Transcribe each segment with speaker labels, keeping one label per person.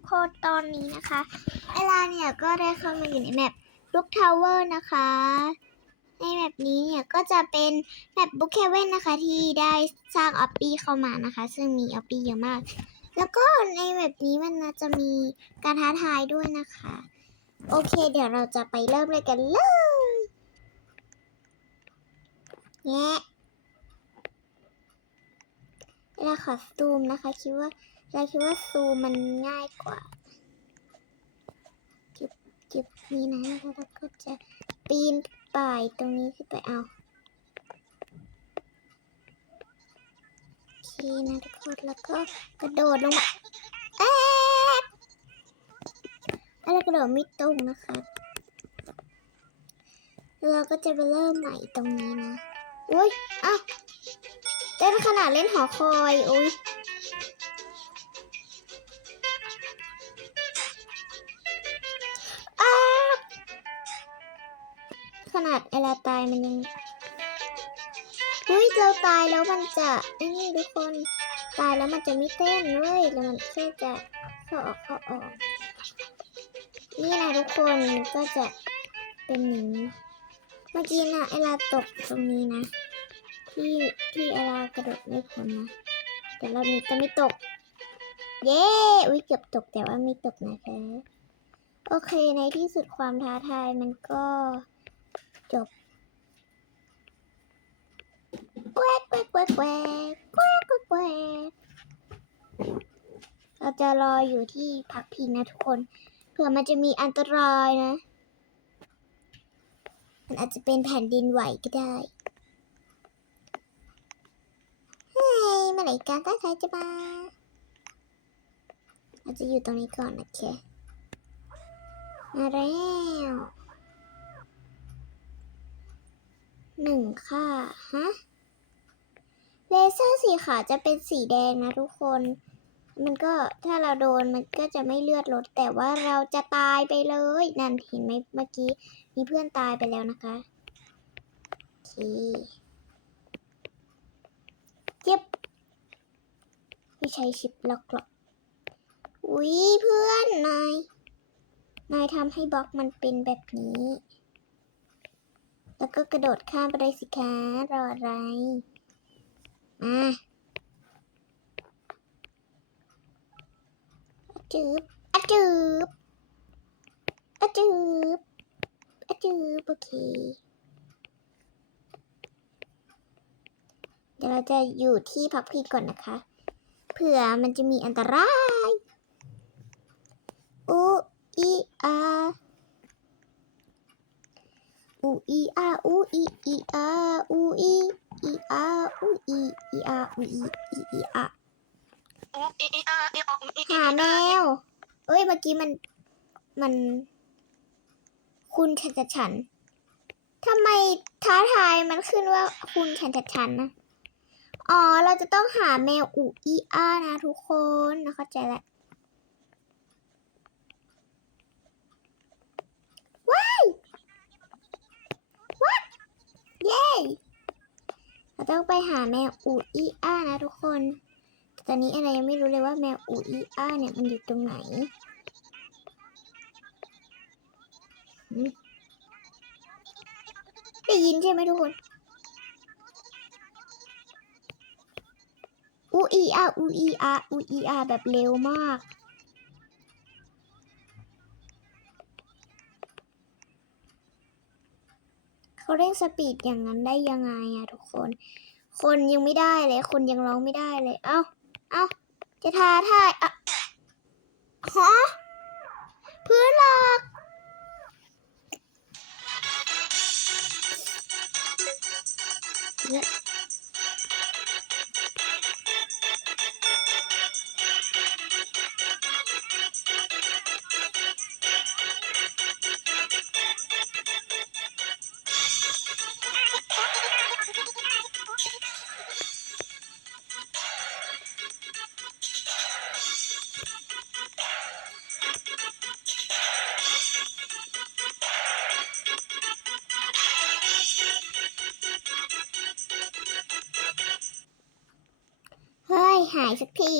Speaker 1: กคนตอนนี้นะคะเวลาเนี่ยก็ได้เข้ามาอยู่ในแมปลุกทาวเวอร์นะคะ ในแมปนี้เนี่ยก็จะเป็นแมปบุ๊กแคเว่นนะคะที่ได้สร้างออปปี้เข้ามานะคะ ซึ่งมีออปปี้เยอะมาก แล้วก็ในแมปนี้มันจะมีการท้าทายด้วยนะคะ โอเค เดี๋ยวเราจะไปเริ่มเลยกันเลยแงะเวลาขอซูมนะคะคิดว่า เราคิดว่าซูมมันง่ายกว่าจิบจิบนี่นะแล้วเราก็จะปีนป่ายตรงนี้ขึ้นไปเอาโอเคนะทุกคนแล้วก็กระโดดลงมาเอ๊ะแล้วเรกระโดดไม่ตรงนะคะเราก็จะไปเริ่มใหม่ตรงนี้นะ อุ้ยอ้าวเต้นขนาดเล่นหอคอย อุ้ย ขนาดเอลาตายมันยังเฮ้ยเราตายแล้วมันจะไอ้นี่ทุกคนตายแล้วมันจะไม่เต้นเลยแล้วมันแค่จะเข้าออกเข้าออก นี่นะทุกคนก็จะเป็นอย่างนี้ เมื่อกี้นะเอลาตกตรงนี้นะ ที่ที่เอลากระโดดไม่พ้นนะแต่รอบนี้จะไม่ตก เย้อุ้ยเกือบตกแต่ว่าไม่ตกนะคะโอเคในที่สุดความท้าทายมันก็ จบแกวกแกวกแกวกแกวกแกวกแกวกแกวกเราจะรออยู่ที่พักพิงนะทุกคน เผื่อมันจะมีอันตรายนะ มันอาจจะเป็นแผ่นดินไหวก็ได้เฮ้ยเมื่อไหร่การท้าทายจะมาเราจะอยู่ตรงนี้ก่อนนะเคมาแล้ว หนึ่งค่ะ ฮะ เลเซอร์สีขาวจะเป็นสีแดงนะทุกคน มันก็ถ้าเราโดนมันก็จะไม่เลือดลด แต่ว่าเราจะตายไปเลย นั่นเห็นไหมเมื่อกี้ มีเพื่อนตายไปแล้วนะคะโอเคเจ็บไม่ใช้ชิปล็อกหรอกอุ๊ยเพื่อนนาย นายทำให้บล็อกมันเป็นแบบนี้ แล้วก็กระโดดข้ามไปเลยสิคะรออะไร มาอะจืบอะจืบอะจืบอะจืบโอเคเดี๋ยวเราจะอยู่ที่พักพิงก่อนนะคะ เผื่อมันจะมีอันตรายอูอีอา อูอีอาอูอีอีอาอูอีอีอาอูอีอีอาอูอีอีอีอาหาแมวเอ้ยเมื่อกี้มันมัน คุณฉันจะฉันทำไมท้าทายมันขึ้นว่าคุณฉันจะฉันนะอ๋อเราจะต้องหาแมวอูอีอานะทุกคนนะเข้าใจแล้วายว้าย เย้เราต้องไปหาแมวอูอีอานะทุกคนตอนนี้อะไรยังไม่รู้เลยว่าแมวอูอีอาเนี่ยมันอยู่ตรงไหนได้ยินใช่ไหมทุกคนอูอีอาอูอีอาอูอีอาแบบเร็วมาก เร่งสปีดอย่างนั้นได้ยังไงอะทุกคน คนยังไม่ได้เลย คนยังร้องไม่ได้เลย เอ้า เอ้า จะทาทายอะฮะพื้นหลักเนี่ย หายสักที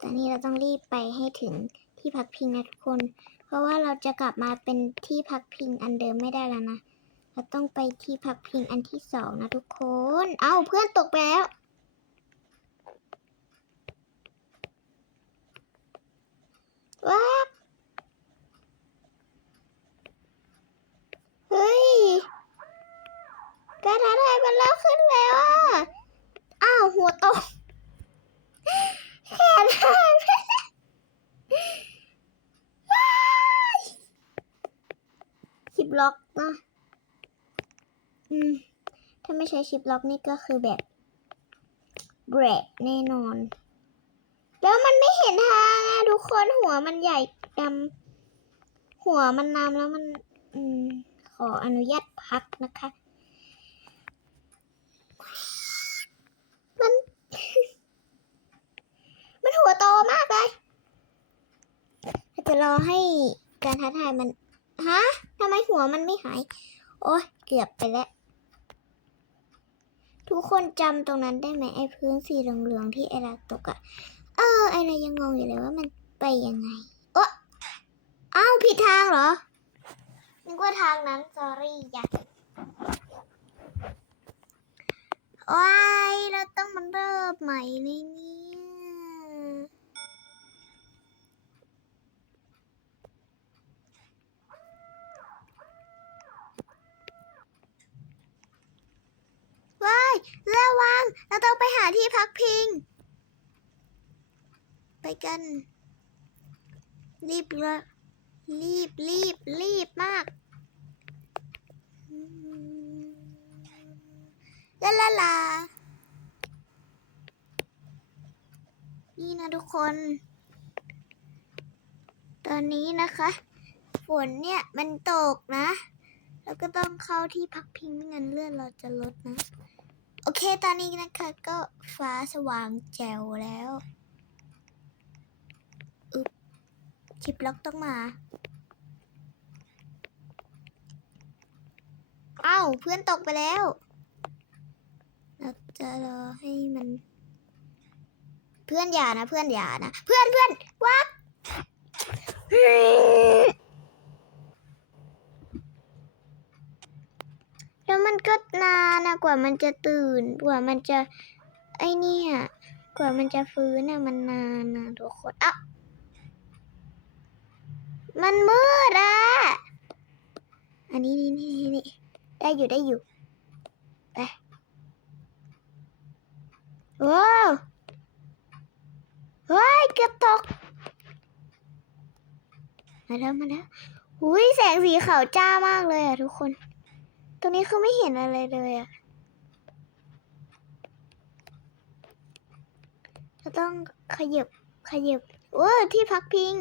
Speaker 1: ตอนนี้เราต้องรีบไปให้ถึงที่พักพิงนะทุกคน เพราะว่าเราจะกลับมาเป็นที่พักพิงอันเดิมไม่ได้แล้วนะ เราต้องไปที่พักพิงอันที่สองนะทุกคน เอา้าเพื่อนตกไปแล้ว ไม่ใช้ชิปล็อกนี่ก็คือแบบเบรกแน่นอน แล้วมันไม่เห็นทางอะทุกคนหัวมันใหญ่ดำหัวมันนำแล้วมันอืมขออนุญาตพักนะคะ มัน มันหัวโตมากเลยจะรอให้การท้าทายมัน ฮะทำไมหัวมันไม่หาย โอ้ยเกือบไปแล้ว ทุกคนจำตรงนั้นได้ไหมไอ้พื้นสีเหลืองๆที่ไอรักตกอะเออไอเรายังงงอยู่เลยว่ามันไปยังไงโอ้อ้าวผิดทางเหรอนึกว่าทางนั้น sorry จ้ะโอ้ยเราต้องมันเริ่มใหม่เลยเนี่ยว้าย ระวัง เราต้องไปหาที่พักพิง ไปกัน รีบเลยรีบรีบรีบมากลาลาลา นี่นะทุกคน ตอนนี้นะคะ ฝนเนี่ยมันตกนะ แล้วก็ต้องเข้าที่พักพิงไม่งั้นเลือดเราจะลดนะ โอเค ตอนนี้นะคะก็ฟ้าสว่างแจ๋วแล้วอึบชิปล็อกต้องมาเอ้าเพื่อนตกไปแล้ว เราจะรอให้มัน เพื่อนอย่านะ เพื่อนอย่านะ เพื่อนเพื่อนวักแล้วมัน ก็นานนะกว่ามันจะตื่น กว่ามันจะไอเนี่ย กว่ามันจะฟื้นนะมันนานนะทุกคนอะมันมืดอะอันนี้นี่นี่นี่ได้อยู่ได้อยู่ไปว้าวเฮ้ยเกือบตก มาแล้วมาแล้วหุ้ยแสงสีขาวจ้ามากเลยอะทุกคน รงนี้คือไม่เห็นอะไรเลยอะเราต้องขยับขยับว้าที่พักพิง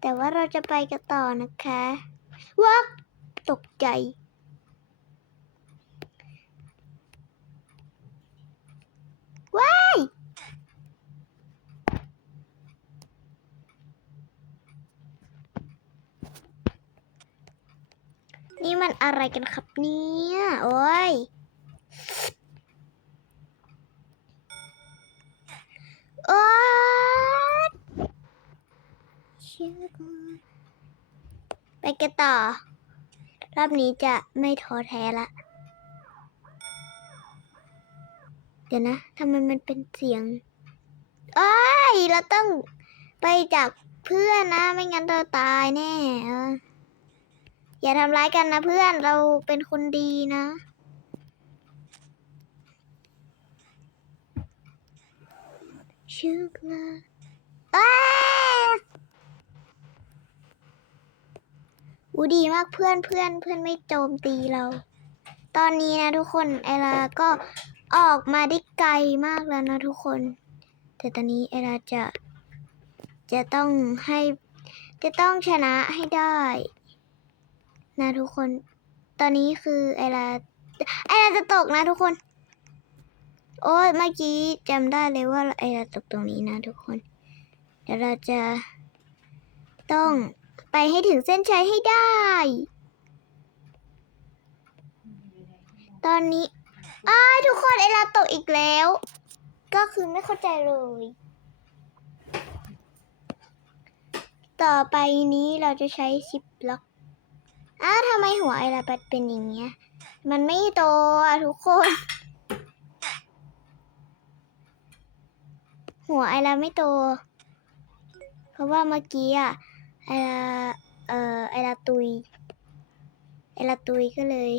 Speaker 1: แต่ว่าเราจะไปกันต่อนะคะวักตกใจ ว้าย นี่มันอะไรกันครับเนี่ย โอ้ย โอ๊ยเชื่อก่อนไปกันต่อ รอบนี้จะไม่ท้อแท้ละ เดี๋ยวนะทำไมมันเป็นเสียง โอ้ย เราต้องไปจากเพื่อนนะ ไม่งั้นเราตายแน่ อย่าทำร้ายกันนะเพื่อนเราเป็นคนดีนะชูกลาอ้าอูดีมากเพื่อนเพื่อนเพื่อนไม่โจมตีเรา ตอนนี้นะทุกคนเอลาก็ออกมาได้ไกลมากแล้วนะทุกคน แต่ตอนนี้เอลาจะ จะต้องให้ จะต้องชนะให้ได้ นะทุกคน ตอนนี้คือเอลาเอลาจะตกนะทุกคน โอ้ยเมื่อกี้จำได้เลยว่าไอเราตกตรงนี้นะทุกคน เดี๋ยวเราจะ ต้องไปให้ถึงเส้นชัยให้ได้ ตอนนี้อ้ายทุกคนไอเราตกอีกแล้ว ก็คือไม่เข้าใจเลย ต่อไปนี้เราจะใช้ซิป อกอ้าวทำไมหัวไอราบัดเป็นอย่างเงี้ย มันไม่โตอะทุกคน หัวไอราไม่โต เพราะว่าเมื่อกี้อะไอราเอ่อไอราตุย ไอราตุยก็เลย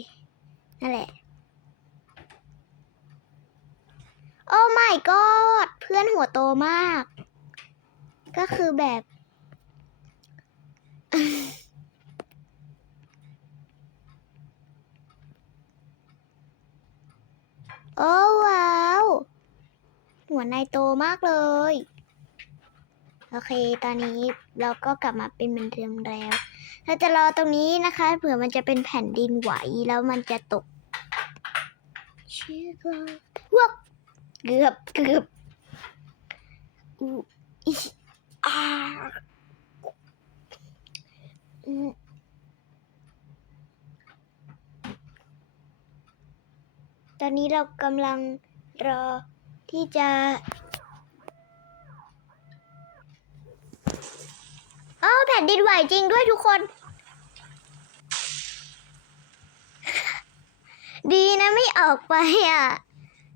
Speaker 1: นั่นแหละ โอ้ my god เพื่อนหัวโตมาก ก็คือแบบ โอ้ว้าว หัวนายโตมากเลย โอเค ตอนนี้เราก็กลับมาเป็นเหมือนเดิมแล้ว เราจะรอตรงนี้นะคะ เผื่อมันจะเป็นแผ่นดินไหวแล้วมันจะตกเชื่อกว้าวเกือบเกือบอู้อิอาอืม ตอนนี้เรากำลังรอที่จะเอ้าแผ่นดินไหวจริงด้วยทุกคน ดีนะไม่ออกไปอะ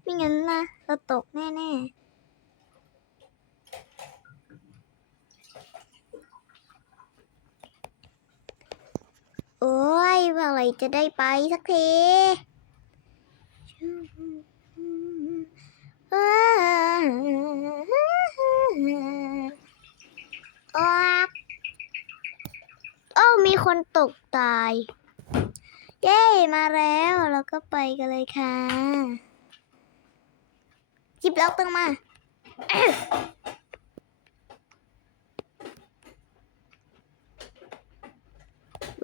Speaker 1: ไม่งั้นนะเราตกแน่ๆโอ้ยเมื่อไหรจะได้ไปสักที โอ้โอ้มีคนตกตาย เย้ มาแล้วเราก็ไปกันเลยค่ะ จิบล็อกต้องมา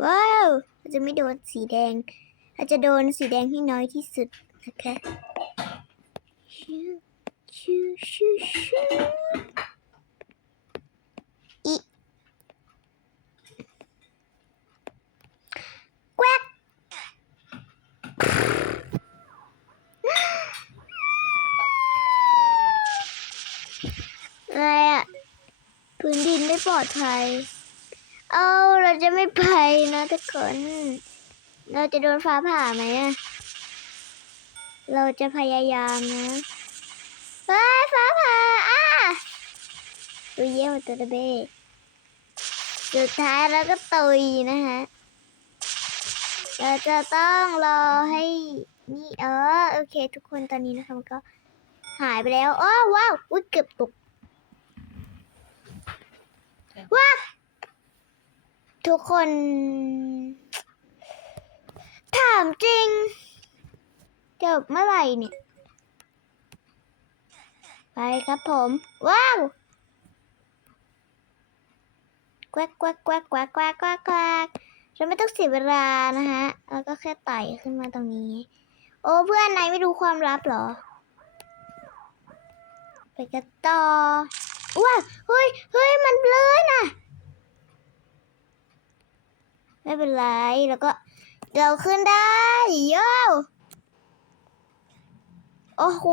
Speaker 1: ว้าว เราจะไม่โดนสีแดง เราจะโดนสีแดงให้น้อยที่สุด นะคะชูชูชูชูอีแกวกอะไรอะพื้นดินไม่ปลอดภัย เอาเราจะไม่ไปนะทุกคน เราจะโดนฟ้าผ่าไหมอะ เราจะพยายามนะเฮ้ยฟ้าผ่าอะตัวเยี่ยมตัวตะเบ้สุดท้ายเราก็ตุยนะฮะ เราจะต้องรอให้นี่เออโอเค ทุกคนตอนนี้นะคะมันก็หายไปแล้วอ้อว้าวอุ้ยเกือบตกว้าวทุกคน ถามจริง จบเมื่อไหร่เนี่ย ไปครับผม ว้าวแกวกแกวกแกวกแกวกแกวกแกวกแกวกเราไม่ต้องเสียเวลานะฮะ แล้วก็แค่ไต่ขึ้นมาตรงนี้ โอ้เพื่อนนายไม่รู้ความลับเหรอ ไปกันต่อว้าวเฮ้ยเฮ้ยมันเบลอน่ะ ไม่เป็นไร แล้วก็เราขึ้นได้โย่ โอ้โห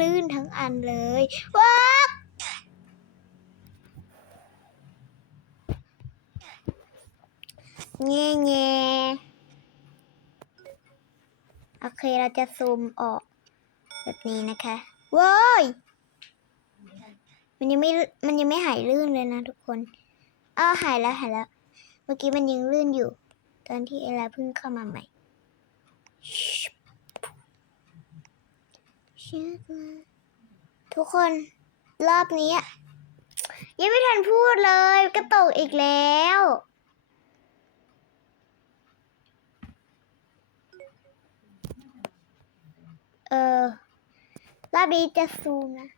Speaker 1: ลื่นทั้งอันเลยว้าวเงี้ยเงี้ยโอเคเราจะซูมออกแบบนี้นะคะว้ายมันยังไม่มันยังไม่หายลื่นเลยนะทุกคนอ้าวหายแล้วหายแล้ว เมื่อกี้มันยังลื่นอยู่ ตอนที่เอลาเพิ่งเข้ามาใหม่ ทุกคนรอบนี้ยังไม่ทันพูดเลยก็ตกอีกแล้วเออรอบนี้จะซูมนะ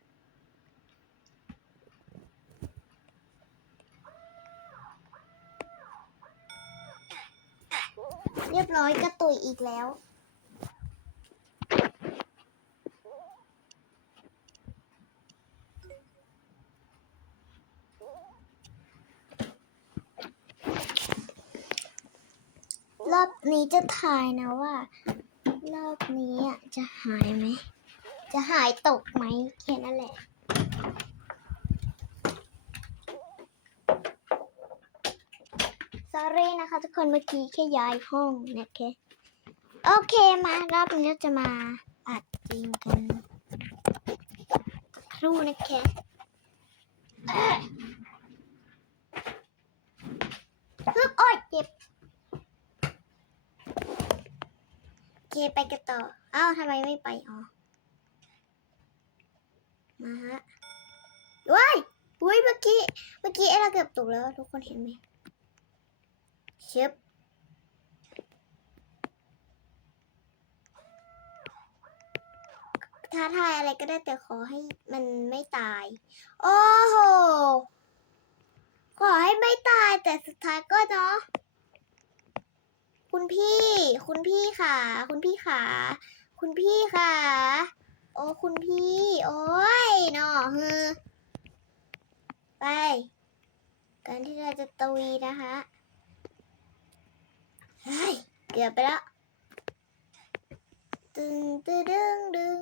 Speaker 1: เรียบร้อยกระตุยอีกแล้ว รอบนี้จะถ่ายนะว่า รอบนี้อะจะหายไหม จะหายตกไหมแค่นั้นแหละซารีนะคะทุกคนเมื่อกี้แค่ย้ายห้องนะคะโอเคมารอบนี้จะมาอัดจริงกัน ครู่นะคะฮึบโอ้ยเจ็บโอ เคไปกันต่อ เอ้าทำไมไม่ไป อ๋อ มาฮะว้ายอุ้ยเมื่อกี้ เมื่อกี้เอเราเกือบตกแล้ว ทุกคนเห็นไหมชึบท้าทายอะไรก็ได้แต่ขอให้มันไม่ตาย โอ้โห ขอให้ไม่ตายแต่สุดท้ายก็เนาะ คุณพี่ คุณพี่ค่ะ คุณพี่ค่ะ คุณพี่ค่ะ โอ้คุณพี่ โอ้ยเนาะฮือไป การที่เราจะตวีนะคะเฮ้ยเกือบไปแล้วตึงตึงดึงดึง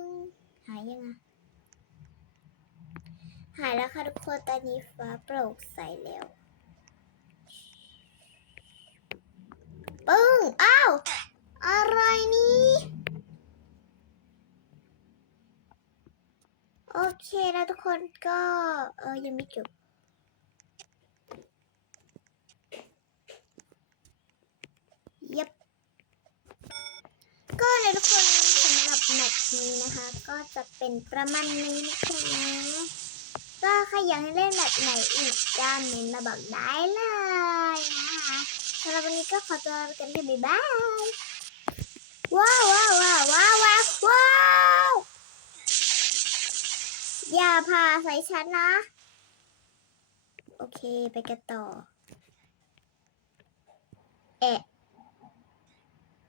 Speaker 1: หายยังไงหายแล้วค่ะทุกคนตอนนี้ฟ้าโปร่งใสแล้ว ปึ้ง อ้าว อะไรนี่โอเคแล้วทุกคนก็ เออ ยังไม่จบยับก็เลยทุกคนสำหรับแมตช์นี้นะคะ ก็จะเป็นประมาณนี้นะคะก็ใครอยากเล่นแบบไหนอีกก็เมนมาบอกได้เลย สำหรับวันนี้ก็ขอตัวไปกันค่ะบ๊ายบายว้าวว้าวว้าวว้าวว้าวอย่าพาใส่ฉันนะ โอเคไปกันต่อ แอะ